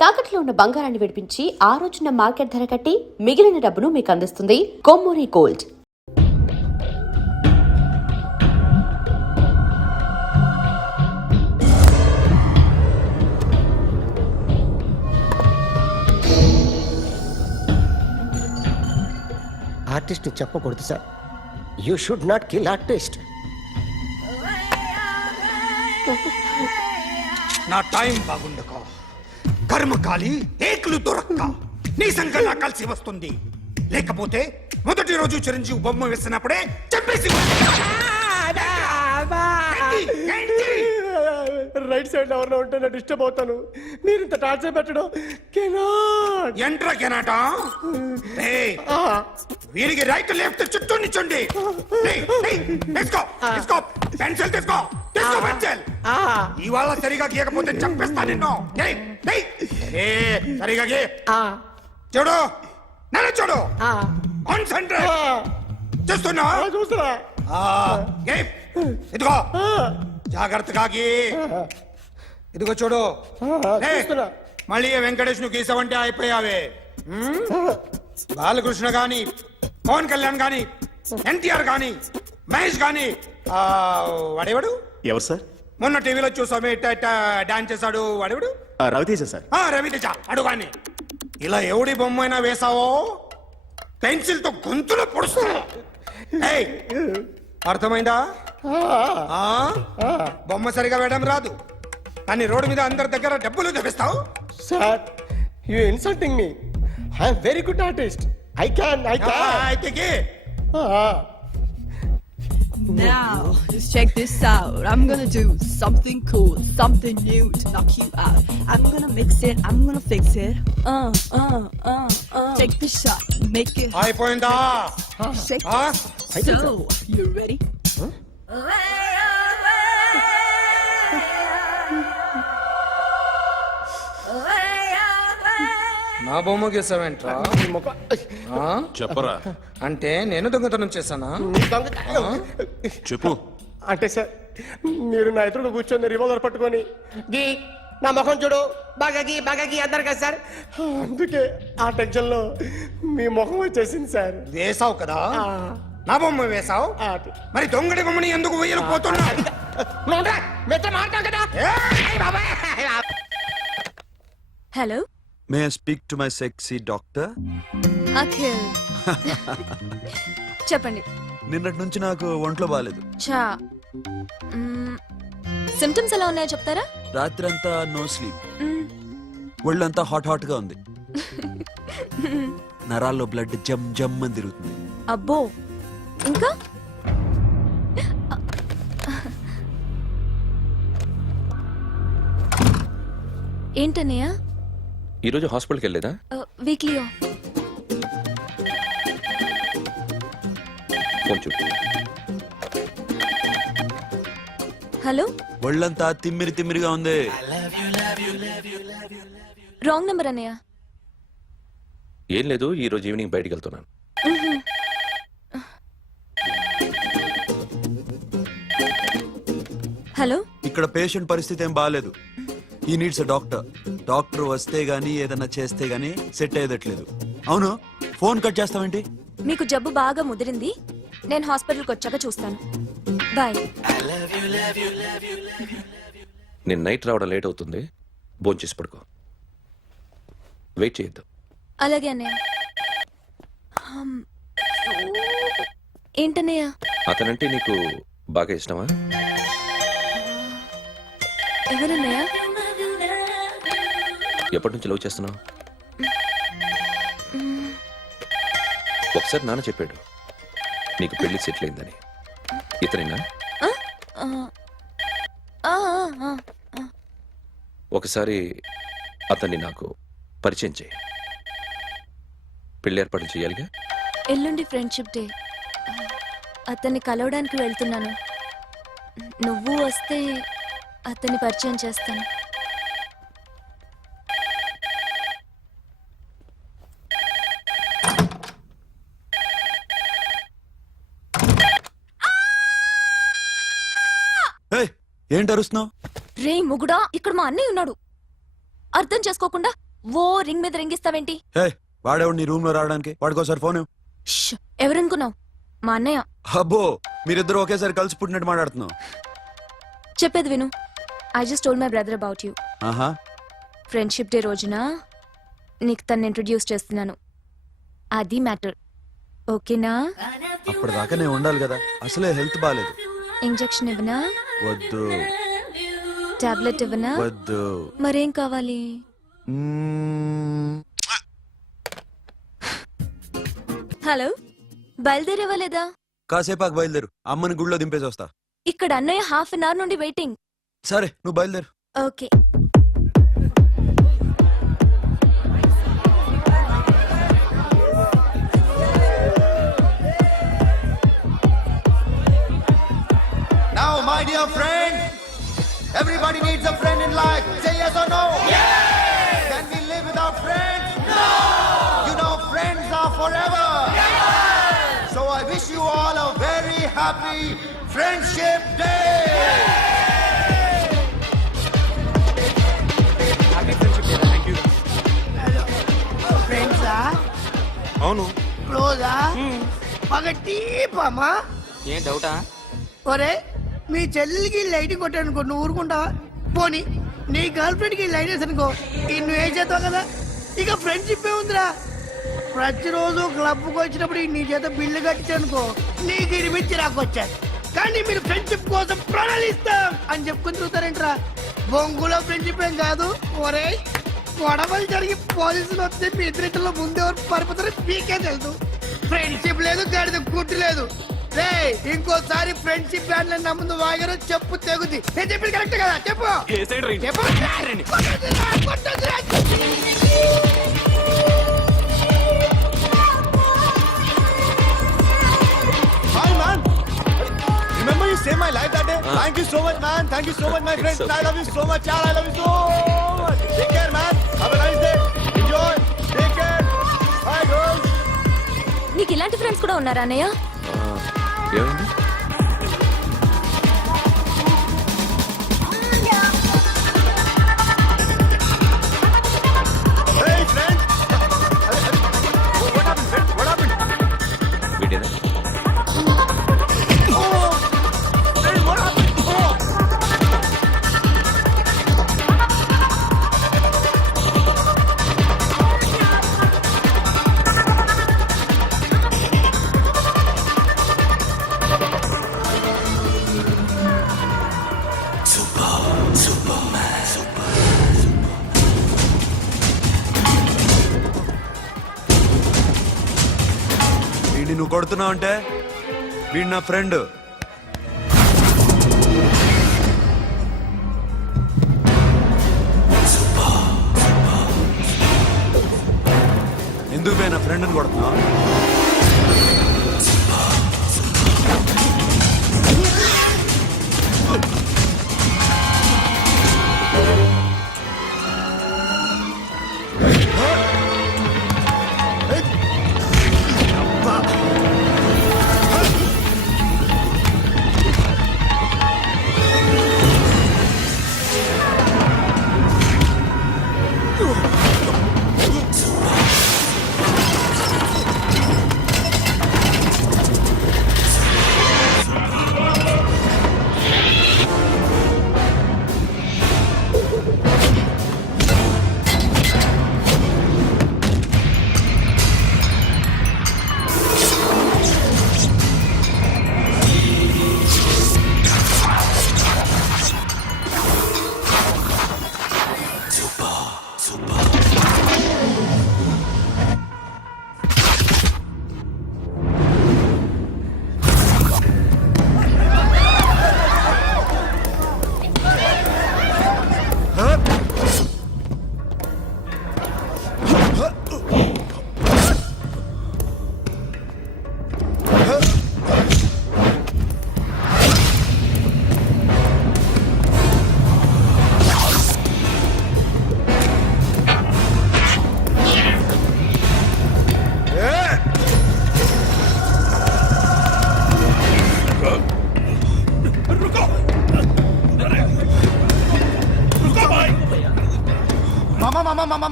తాకట్లో ఉన్న బంగారాన్ని విడిపించి ఆ రోజున మార్కెట్ ధర కట్టి మిగిలిన డబ్బును మీకు అందిస్తుంది కొమ్మూరి గోల్డ్. ఆర్టిస్ట్ చెప్పకూడదు sir. You should not kill artist. నా టైం బాగుండకో, కర్మకాలి ఏకులు దొరక్క నీ సంకల్లా కలిసి వస్తుంది. లేకపోతే మొదటి రోజు చిరంజీవి బొమ్మ వేసినప్పుడే చెప్పేసి రైట్ సైడ్ ఎవరిలో ఉంటే నేను డిస్టర్బ్ అవుతాను. మీరు ఇంత టార్చర్ పెట్టడం ఎంట్రా కెనాట. వీరికి రైట్ లెఫ్ట్ చుట్టూ నిచ్చండి. పెన్సిల్ తీసుకో, పెన్సిల్. ఇవాళ సరిగా గీయకపోతే చంపేస్తా నిన్ను. సరిగా గీ. చూడు, నన్ను చూడు. కాన్సంట్రేట్ చూస్తున్నా. ఇదిగో జాగ్రత్తగా గీ. ఇదిగో చూడు. మళ్ళీ వెంకటేష్ ను గీసావంటే అయిపోయావే. బాలకృష్ణ గాని, పవన్ కళ్యాణ్ గాని, ఎన్టీఆర్ గాని, మహేష్ గాని, వాడేవాడు ఎవరు సార్? మొన్న టీవీలో చూసామే డాన్స్ చేశాడు వాడేవాడు? రవితేజ సార్. రవితేజ అడుగాని. ఇలా ఎవడి బొమ్మ అయినా వేసావో పెన్సిల్ తో గొంతులో పొడుస్తా. అర్థమైందా? బొమ్మ సరిగా వేయడం రాదు కానీ రోడ్డు మీద అందరి దగ్గర డబ్బులు తెప్పిస్తావు. Sir, you insulting me. I am very good artist. I can. Now, just check this out. I'm gonna do something cool, something new to knock you out. I'm gonna mix it, I'm gonna fix it. Take the shot, make it. అయిపోయిందా? Shake it. So, you ready? నా బొమ్మ గీసావేంట్రా? చెప్పరా. అంటే నేను దొంగతనం చేశానా? చెప్పు. అంటే సార్, మీరు నా ఎదురుగా కూర్చొని రివాల్వర్ పట్టుకొని గీ, నా ముఖం చూడు, బాగా గీ అన్నారు కదా సార్. అందుకే ఆ టెన్షన్ లో మీ ముఖం వచ్చేసింది సార్. వేసావు కదా, నా బొమ్మ వేసావు. మరి దొంగడి బొమ్మని ఎందుకు వేయలేకపోతున్నా? Hello? May I speak to my sexy doctor? Akhil. చెప్పండి. నిన్నటి నుంచి నాకు ఒంట్లో బాగాలేదు. చా సిమ్టమ్స్ ఎలా ఉన్నాయో చెప్తారా? రాత్రంతా నో స్లీప్, ఒళ్ళంతా హాట్ గా ఉంది, నరాల్లో బ్లడ్ జమ్ జమ్ అని తిరుగుతుంది. అబ్బో, ఇంకా? ఏంటన్నయ్య? ఈరోజు హాస్పిటల్కి వెళ్ళలేదా? Weekly off. ఫోన్ చూడు. హలో. ఒళ్ళంతా తిమ్మిరిగా ఉంది. రాంగ్ నెంబర్ అన్నయ్య. ఏం లేదు, ఈ రోజు ఈవినింగ్ బయటికి వెళ్తున్నాను. హలో. ఇక్కడ పేషెంట్ పరిస్థితి ఏం బాగాలేదు. ఈ నీడ్స్ డాక్టర్ వస్తే గానీ ఏదన్నా చేస్తే గానీ సెట్ అయ్యేదట్లేదు. అవును, ఫోన్ కట్ చేస్తావేంటి? మీకు జబ్బు బాగా ముదిరింది, నేను హాస్పిటల్కి వచ్చాక చూస్తాను. బాయ్. నేను నైట్ రావడం లేట్ అవుతుంది, భోంచేసి పడుకో. వెయిట్ చేయొద్దు. అలాగే అన్నయ్య. ఏంటన్నయ్య? అతనంటే నీకు బాగా ఇష్టమా? ఎవరన్నయ్య? ఎప్పటి నుంచి లవ్ చేస్తున్నావు? ఒకసారి నాన్న చెప్పాడు నీకు పెళ్లి సెటిల్ అయిందని. ఇతనేనా? ఒకసారి అతన్ని నాకు పరిచయం చేయి. పెళ్లి ఏర్పాటు చేయాలిగా. ఎల్లుండి ఫ్రెండ్షిప్ డే, అతన్ని కలవడానికి వెళ్తున్నాను. నువ్వు వస్తే అతన్ని పరిచయం చేస్తాను. ఏంటి అరుస్తున్నావు? రే ముగుడా, ఇక్కడ మా అన్నయ్య ఉన్నాడు. అర్థం చేసుకోకుండా ఓ రింగ్ మీద రింగిస్తావేంటి? హే వాడేవాడు నీ రూమ్ లో రావడానికి? వాడికోసారి ఫోన్ ఇవ్వు. ష్, ఎవరనుకున్నావు? మా అన్నయ్య. అబ్బో మీరిద్దరు ఒకేసారి కలిసి పుట్టినట్టు మాట్లాడుతున్నావు. చెప్పేది విను. I just told my brother about you. ఆహా, ఫ్రెండ్షిప్ డే రోజున నీకు తను ఇంట్రొడ్యూస్ చేస్తున్నాను. అది మ్యాటర్. ఓకేనా? అప్పటిదాకా నేను ఉండాలి కదా, అసలే హెల్త్ బాగాలేదు. ఇంజెక్షన్ ఇవ్వనా? వద్దు టాబ్లెట్ ఇవ్వనా? వద్దు. మరేం కావాలి? మ్మ్. హలో, బయలుదేరేవలేదా? కాసేపాకు బయలుదేరు, అమ్మని గుళ్ళో దింపేసి వస్తా. ఇక్కడ అన్నయ్య హాఫ్ అన్ అవర్ నుండి వెయిటింగ్. సరే నువ్వు బయలుదేరు. Okay. Now, my dear friend, everybody needs a friend in life. Say yes or no? Yes! Can we live without friends? No! You know, friends are forever. Yes! So I wish you all a very happy Friendship Day! ఫ్రెండ్సా అవును. క్లోజా బాగా డీపమ్మా? ఏం డౌటా? ఒరే మీ చెల్లెలికి lighting కొట్టానుకో నువ్వు ఊరుకుంటావా? పోనీ నీ గర్ల్ ఫ్రెండ్ కి లైట్ వేసి అనుకో నువ్వు ఏం చేస్తావు కదా? ఇక ఫ్రెండ్షిప్ ఏ ఉందిరా. ప్రతిరోజు క్లబ్కి వచ్చినప్పుడు నీ చేత బిల్లు కట్టించనుకో నీకు ఇరిమిచ్చి రాకొచ్చాను. కానీ మీరు ఫ్రెండ్షిప్ కోసం ప్రణాళిస్తాం అని చెప్పుకుని చూస్తారేంట్రా? బొంగులో ఫ్రెండ్షిప్ ఏం కాదు. ఒరే గొడవలు జరిగి పోలీసులు వస్తే మీ ఇద్దరిలో ముందెవరు పరిపోతారో మీకే తెలుసు. ఫ్రెండ్షిప్ లేదు, గడిద గుడ్డు లేదు. రే ఇంకోసారి ఫ్రెండ్షిప్ బ్యాండ్ నా ముందు వాగారో చెప్పు తెగుద్ది. నేను చెప్పింది కరెక్ట్ కదా? చెప్పు చెప్పు. కొట్టొద్దురా. Hi, man! Remember you saved my life that day? Thank you so much, man. Thank you so much, my friends. I love you so much, yaar. I love you so much. Take care, man. Have a nice day. Enjoy. Take care. Bye, girls. నీకు ఇలాంటి friends కూడా ఉన్నారా అన్నయ్య? ఏమైంది? Hey, friend. What happened, friend? What happened? వీడేనా? Oh! Friend, what happened? Oh! వీడిని నువ్వు కొడుతున్నావు అంటే వీడు నా ఫ్రెండ్. ఎందుకు పోయి నా ఫ్రెండ్ని కొడుతున్నావు?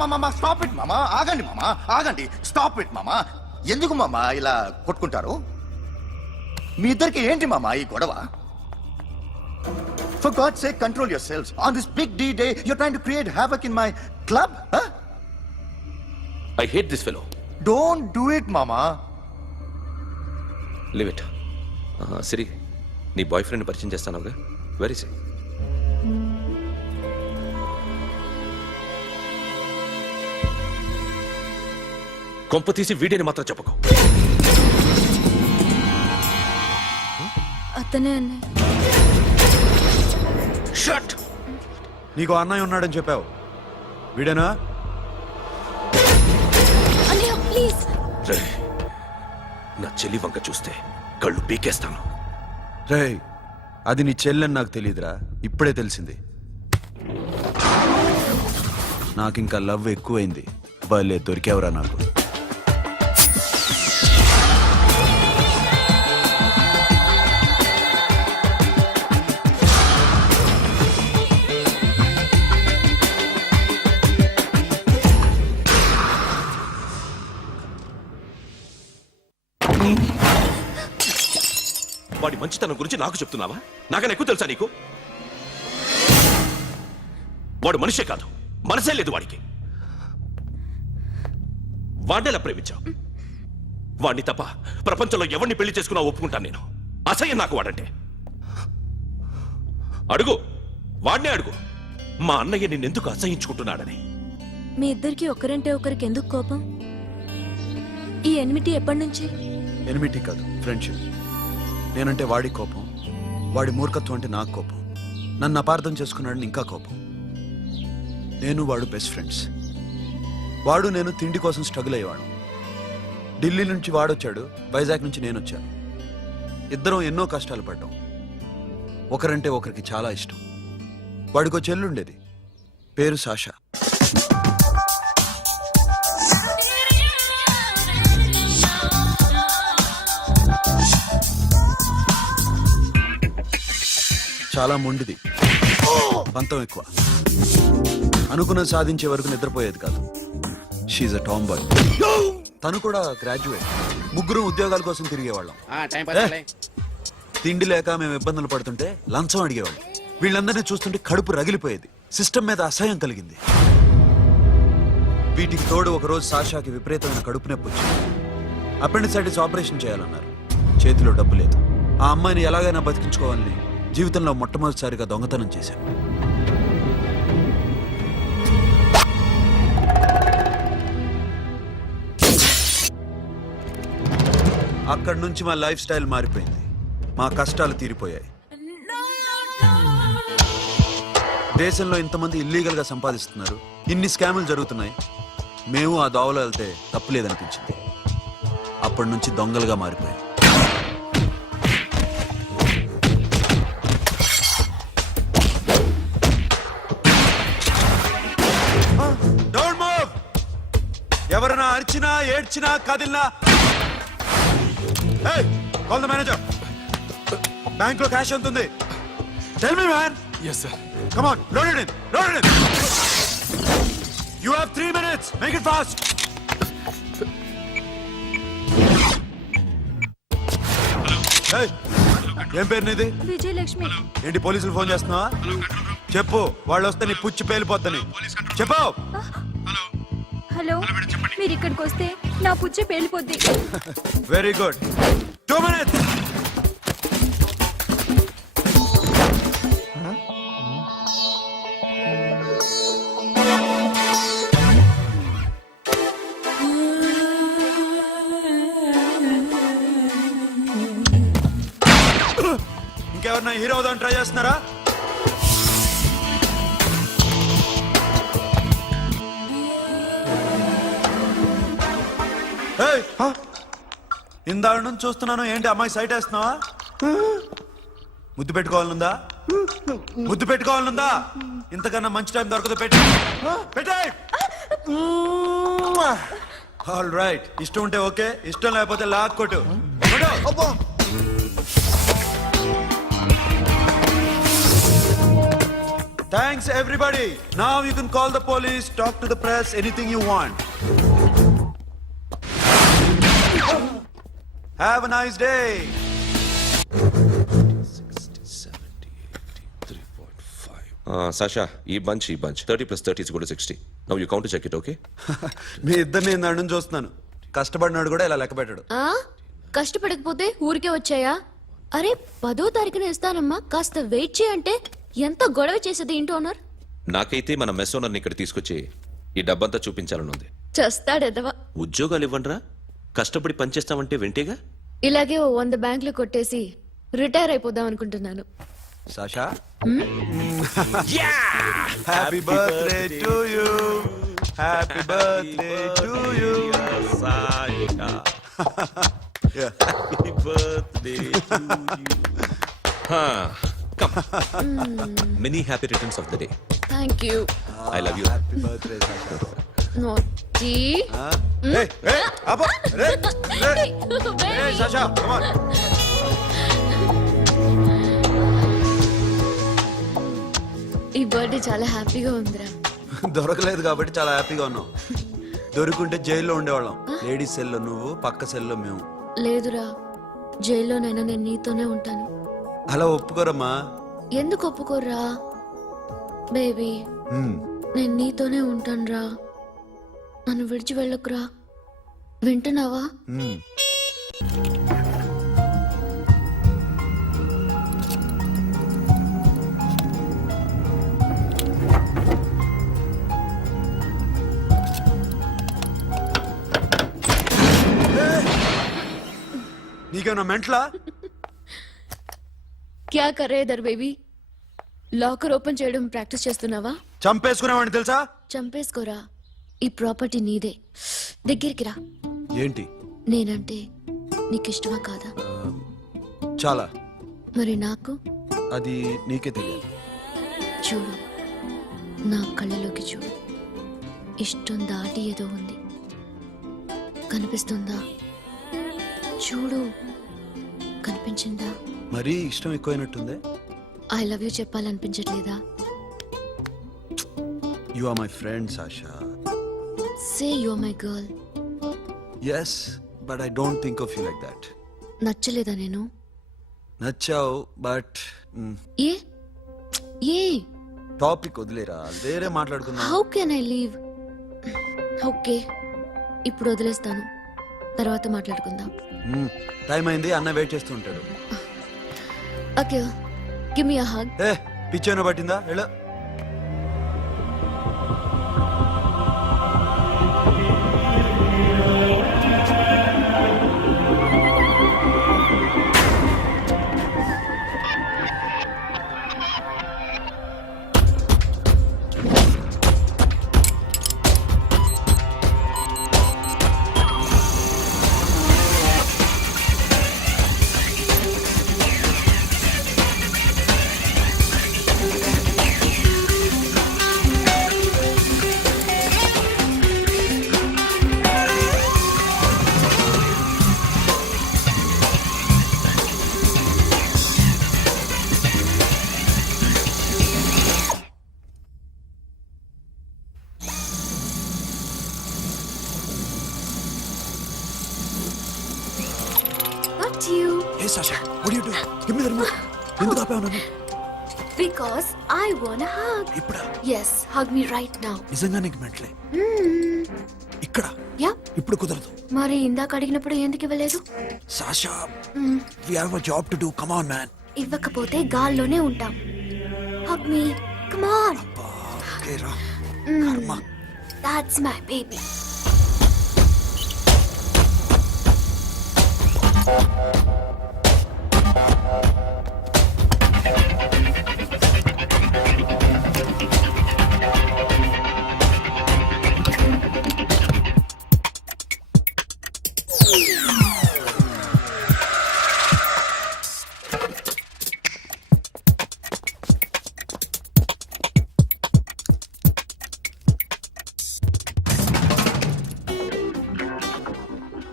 Mama, స్టాప్ ఇట్ మామా, ఆగండి మామా, ఆగండి, స్టాప్ ఇట్ మామా. ఎందుకు మామా ఇలా కొట్టుకుంటారు? మీ ఇద్దరికి ఏంటి మామా ఈ గొడవ? For God's sake, control yourselves. On this big D day, you're trying to create havoc in my club, huh? I hate this fellow. Don't do it, mama. Leave it. Siri, నీ బాయ్ ఫ్రెండ్ పరిచయం చేస్తానుగా. Very సే. కొంప తీసి వీడియోని మాత్రం చెప్పకు. అతనే అన్నయ్య. Shut. నీకు అన్నయ్య ఉన్నాడని చెప్పావు, వీడేనా? అన్నయ్య ప్లీజ్. రేయ్, నా చెల్లి వంక చూస్తే కళ్ళు పీకేస్తాను. రేయ్, అది నీ చెల్లెని నాకు తెలియదురా, ఇప్పుడే తెలిసింది. నాకింకా లవ్ ఎక్కువైంది. భలే దొరికావురా నాకు. వాడి మంచితనం గురించి నాకు చెప్తున్నావా? నాకన్నా ఎక్కువ తెలుసా నీకు? వాడు మనిషే కాదు, మనసే లేదు వాడికి. వాడినెలా ప్రేమించావు? వాడిని తప్ప ప్రపంచంలో ఎవరిని పెళ్లి చేసుకున్నా ఒప్పుకుంటాను నేను. అసహ్యం నాకు వాడంటే. అడుగు, వాడినే అడుగు, మా అన్నయ్య నిన్నెందుకు అసహించుకుంటున్నాడని. మీ ఇద్దరికి ఒకరంటే ఒకరికి ఎందుకు కోపం? ఈ ఎనిమిటీ ఎప్పటి నుంచి? ఎనిమిటీ కాదు, ఫ్రెండ్షిప్. నేనంటే వాడి కోపం, వాడి మూర్ఖత్వం అంటే నాకు కోపం. నన్ను అపార్థం చేసుకున్నాడని ఇంకా కోపం. నేను వాడు బెస్ట్ ఫ్రెండ్స్. వాడు నేను తిండి కోసం స్ట్రగుల్ అయ్యేవాడు. ఢిల్లీ నుంచి వాడొచ్చాడు, వైజాగ్ నుంచి నేను వచ్చాను. ఇద్దరం ఎన్నో కష్టాలు పడ్డాం. ఒకరంటే ఒకరికి చాలా ఇష్టం. వాడికో చెల్లుండేది, పేరు సాషా. చాలా మొండిది, పంతం ఎక్కువ. అనుకున్నది సాధించే వరకు నిద్రపోయేది కాదు. She's a tomboy. తను కూడా గ్రాడ్యుయేట్. ముగ్గురు ఉద్యోగాల కోసం తిరిగేవాళ్ళం. తిండి లేక మేము ఇబ్బందులు పడుతుంటే లంచం అడిగేవాళ్ళం. వీళ్ళందరినీ చూస్తుంటే కడుపు రగిలిపోయేది. సిస్టమ్ మీద అసహ్యం కలిగింది. వీటికి తోడు ఒకరోజు సాషాకి విపరీతమైన కడుపు నొప్పి వచ్చింది. అపెండిసైటిస్ ఆపరేషన్ చేయాలన్నారు. చేతిలో డబ్బు లేదు. ఆ అమ్మాయిని ఎలాగైనా బతికించుకోవాలని జీవితంలో మొట్టమొదటిసారిగా దొంగతనం చేశాను. అక్కడి నుంచి మా లైఫ్ స్టైల్ మారిపోయింది. మా కష్టాలు తీరిపోయాయి. దేశంలో ఇంతమంది ఇల్లీగల్ గా సంపాదిస్తున్నారు, ఇన్ని స్కాములు జరుగుతున్నాయి. మేము ఆ దోవలో వెళ్తే తప్పులేదనిపించింది. అప్పటి నుంచి దొంగలుగా మారిపోయాయి. ఎవరైనా అరిచినా ఏడ్చినా కదిలినా కాల్ ద మేనేజర్. బ్యాంక్ లో క్యాష్ ఎంత ఉంది? Tell me man. Yes sir. Come on, load it in, load it in. You have 3 minutes, make it fast. ఏం పేరు నీది? విజయలక్ష్మి. ఏంటి పోలీసులు ఫోన్ చేస్తున్నావా? చెప్పు, వాళ్ళు వస్తే నీ పుచ్చి పేలిపోద్దని చెప్పు. హలో, మీరు ఇక్కడికి వస్తే నా పుచ్చ పేలిపోద్ది. Very good. 2 minutes. ఇంకెవరన్నా హీరో అవుదాం ట్రై చేస్తున్నారా? ఇందాక నుంచి చూస్తున్నాను, ఏంటి అమ్మాయి సైట్ వేస్తున్నావా? ముద్దు పెట్టుకోవాలనుందా? ముద్దు పెట్టుకోవాలనుందా? ఇంతకన్నా మంచి టైం దొరకదు. పెట్టే. ఆల్ రైట్, ఇష్టం ఉంటే ఓకే, ఇష్టం లేకపోతే లాక్ కొట్టు. Thanks, everybody. Now you can call the police, talk to the press, anything you want. Have a nice day. 3.5. Sasha, ఈ bunch 30 plus 30 is equal to 60. Now you count to check it, okay? మీ ఇద్దరిని నేను నడుం చూస్తున్నాను. కష్టపడినాడు కూడా ఇలా లెక్క పెట్టాడు. ఆ కష్టపడకపోతే ఊరికే వచ్చాయా? అరే 10వ తారీఖున ఇస్తానమ్మా, కాస్త వెయిట్ చేయంటే ఎంత గొడవ చేసేది ఇంటి ఓనర్. నాకైతే మన మెస్ ఓనర్ని ఇక్కడ తీసుకొచ్చి ఈ డబ్బంతా చూపించాలని ఉంది. చస్తాడెదవా. ఉద్యోగాలు ఇవ్వండిరా, కష్టపడి పనిచేస్తామంటే వింటేగా. ఇలాగే ఓ 100 బ్యాంకులు కొట్టేసి రిటైర్ అయిపోదాం అనుకుంటున్నాను. Sasha? Happy birthday to you. Happy birthday to you. Sasha. Yeah. Happy birthday to you. Come. Many happy returns of the day. Thank you. I love you. Happy birthday, Sasha. నోటి. Hey, hey, Abba, hey, hey. Hey, Sasha, come on. ఈ birthday చాలా హ్యాపీగా ఉందిరా. దొరకలేదు కాబట్టి చాలా హ్యాపీగా ఉన్నాం. దొరుకుంటే జైల్లో ఉండేవాళ్ళం. లేడీస్ సెల్లో నువ్వు, పక్క సెల్లో మేము. లేదురా, జైల్లోనైనా నేను నీతోనే ఉంటాను. అలా ఒప్పుకోరమ్మా. ఎందుకు ఒప్పుకోర్రా బేబీ? నేను నీతోనే ఉంటానురా, నన్ను విడిచి వెళ్ళకురా. వింటున్నావా? నీకేమన్నా మెంట్లా? క్యా కరేదర్ బేబీ? లాకర్ ఓపెన్ చేయడం ప్రాక్టీస్ చేస్తున్నావా? చంపేసుకునేవాడిని తెలుసా? చంపేసుకోరా, ఈ ప్రాపర్టీ నీదే. దగ్గరికి రా. ఏంటి? నేనంటే నీకు ఇష్టమా కాదా? చాలా. మరి నాకు? అది నీకే తెలియదు. చూడు, నా కళ్ళలోకి చూడు. ఇష్టం దాటి ఏదో ఉంది, కనిపిస్తుందా? చూడు, కనిపించిందా? మరీ ఇష్టం ఎక్కువైనట్టుందే. ఐ లవ్ యూ చెప్పాలనిపించట్లేదా? You are my friend Sasha. Say you are my girl. Yes, but I don't think of you like that. నచ్చలేదా నేను? నచ్చావు, బట్ ఏ ఏ టాపిక్ వదిలేరా, వేరే మాట్లాడుకుందాం. How can I leave? Okay, ఇప్పుడు వదిలేస్తాను, తర్వాత మాట్లాడుకుందాం. టైం అయింది, అన్న వెయిట్ చేస్తూ ఉంటాడు. Okay, give me a hug. ఏ పిచ్చేనా పట్టిందా? ఎలా? Not you. Hey Sasha, what are you doing? Give me the remote. ఎందుకు ఆపావు నన్ను? Because I want a hug. ఇప్పుడా? Yes, hug me right now. నిజంగా నీకు మెంట్లే? ఇక్కడ? యా. ఇప్పుడు కుదరదు. మరి ఇందాక అడిగినప్పుడు ఎందుకు ఇవ్వలేదు? Sasha, we have a job to do. Come on, man. ఇవ్వకపోతే గాల్లోనే ఉంటాం. Hug me. Come on. Okay, రా. కర్మ. That's my baby.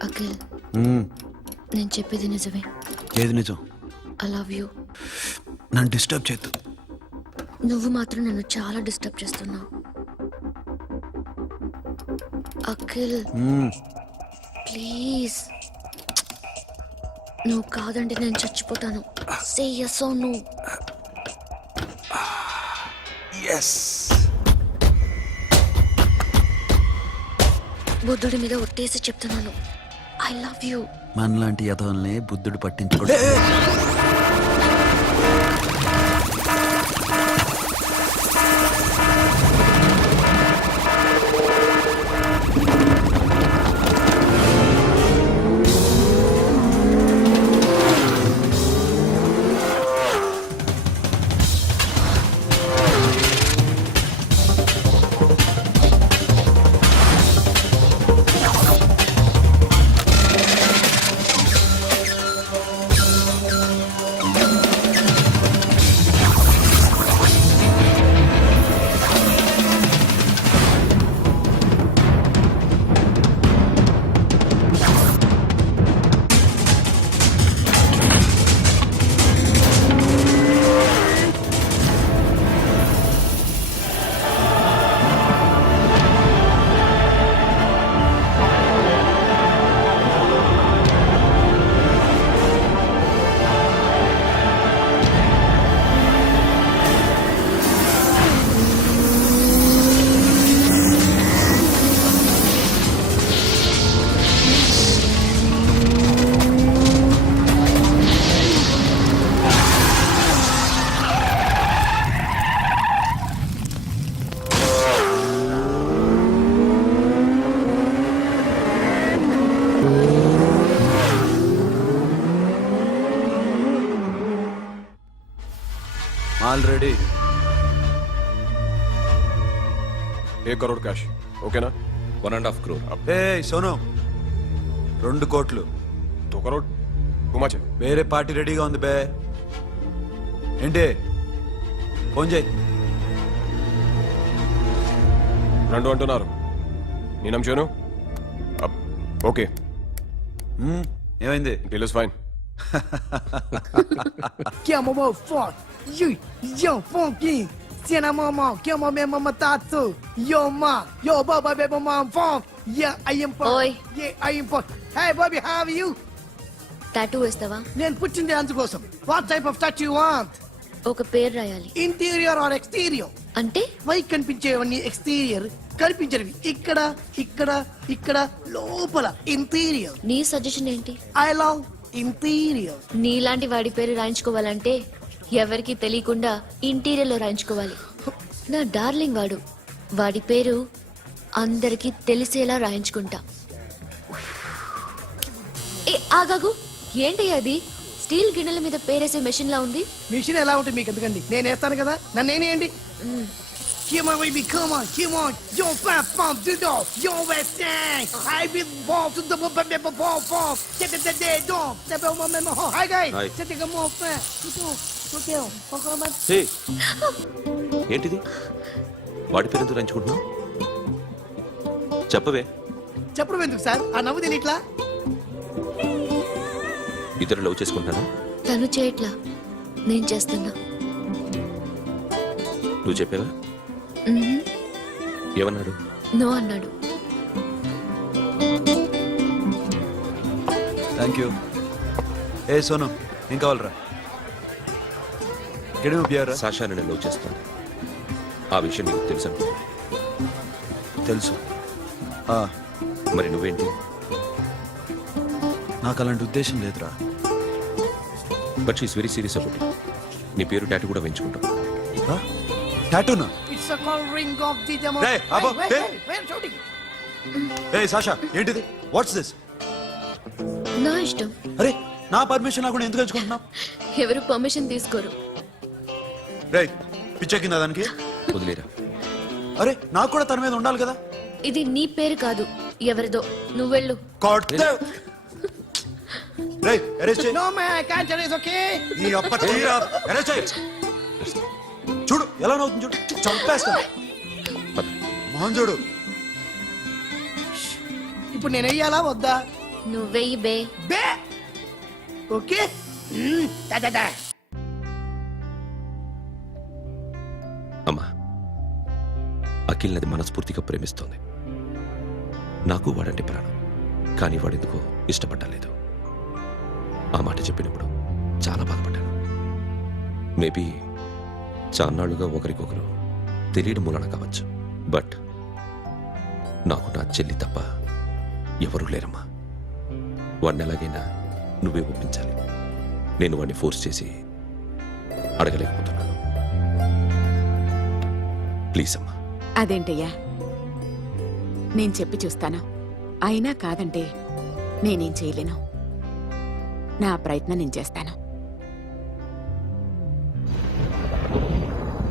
అఖిల్, నేను చెప్పేది నిజమే. ఏది నిజం? I love you. నన్ను డిస్టర్బ్ చేయొద్దు. నువ్వు మాత్రం నన్ను చాలా డిస్టర్బ్ చేస్తున్నావు. అఖిల్ ప్లీజ్, నువ్వు కాదంటే నేను చచ్చిపోతాను. సే yes or no. ఎస్. బుద్ధుడి మీద ఒట్టేసి చెప్తున్నాను, ఐ లవ్ యూ. మనలాంటి యథవల్ని బుద్ధుడు పట్టించుకోడు. Already 1 crore cash. ఓకేనా? 1.5 crore. ఏ సోను, 2 కోట్లు. 2 crore టూ మచ్. వేరే పార్టీ రెడీగా ఉంది బే. ఏంటి? ఫోన్ చేయి. 2 అంటున్నారు. నేను నమ్మాను. ఓకే, ఏమైంది? Deal is fine. Que é mamão forte. Yo, funky. Cena mamão, que é mamão mamatato. Yo, ma. Yo, baba, baby, mamão forte. Yeah, I am forte. Oi. Yeah, I am forte. Hey, Bobby, how are you? Tattoo వేస్తావా? నేను పుట్టింది అందుకోసం. What type of tattoo you want? ఒక పేరు రాయాలి. Interior or exterior? అంటే పైకి కనిపించేవన్నీ exterior, కనిపించేవి ఇక్కడ ఇక్కడ ఇక్కడ లోపల ఇంటీరియర్. నీ సజెషన్ ఏంటి? I love interior. నీలాంటి వాడి పేరు రాయించుకోవాలంటే ఎవరికి తెలియకుండా ఇంటీరియర్ లో రాయించుకోవాలి. నా డార్లింగ్ వాడు, వాడి పేరు అందరికి తెలిసేలా రాయించుకుంటా. ఏ ఆగాగు, ఏంటి అది? స్టీల్ గిన్నెల మీద పేరేసే మెషిన్ లా ఉంది. మిషన్ ఎలా ఉంటుంది మీకు ఎందుకండి? నేను వేస్తాను కదా, నన్ను నేనేయండి. Come on, baby, come on, come on. Yo, fat pump, do do. Yo, West End. I be ball to the ball, ball. Get the day, dog. The bell, my ho. Hi, guys. Hi. Set the more fat. Okay, హే, ఏంటిది? వాడి పేరు ఎందుకు రంచుకుంటున్నావు? చెప్పవే. చెప్పడం ఎందుకు sir? ఆ నవ్వు తిని ఇట్లా ఇద్దరు లవ్ చేసుకుంటాను. తను చేయట్లా, నేను చేస్తున్నా. నువ్వు చెప్పావా? ఏమన్నాడు? నో అన్నాడు. Thank you. ఏ సోను, ఏం కావాలరా? గడిమి బియారా? సాషా నేను లవ్ చేస్తాను. ఆ విషయం నీకు తెలుసు అనుకో. తెలుసు. మరి నువ్వేంటి? నాకు అలాంటి ఉద్దేశం లేదురా. But she's very serious about it. నీ పేరు టాటూ కూడా వేయించుకుంటాం. టాటూనా? It's a call ring of the demo. Hey, Abba, wait, hey. wait, shooting. A Sasha, ఏంటిది? What's this? నా ఇష్టం. అరే, నా పర్మిషన్ లేకుండా ఎందుకు ఎంచుకుంటున్నావు? ఎవరు పర్మిషన్ తీసుకోరు. రే, పిచ్చెక్కిందా దానికి? వదిలేరా. అరే, నాకు కూడా తన మీద ఉండాలి కదా. ఇది నీ పేరు కాదు, ఎవరిదో. నువ్వెళ్ళు. రే, అరెస్ట్ చేయి. No, man, I can't tell you, it's okay? ఈ అప్ప తీరా, అరెస్ట్ చేయి. చూడు ఎలా నవ్వుతుంది, చూడు, చంపేస్తా. మోహన్ చూడు. ఇప్పుడు నేను వెయ్యాలా వద్దా? నువ్వెయ్యి బే. బే ఓకే. Da. అఖిల్ నది మనస్ఫూర్తిగా ప్రేమిస్తోంది. నాకు వాడంటే ప్రాణం, కానీ వాడెందుకో ఇష్టపడలేదు. ఆ మాట చెప్పినప్పుడు చాలా బాధపడ్డాను. మేబీ చాన్నాళ్లుగా ఒకరికొకరు తెలియడం మూలన కావచ్చు. బట్ నాకు నా చెల్లి తప్ప ఎవరూ లేరమ్మా. వాడిని ఎలాగైనా నువ్వే ఒప్పించాలి. నేను వాడిని ఫోర్స్ చేసి అడగలేకపోతున్నాను. ప్లీజ్ అమ్మా. అదేంటయ్యా, నేను చెప్పి చూస్తాను. అయినా కాదంటే నేనేం చేయలేను. నా ప్రయత్నం నేను చేస్తాను.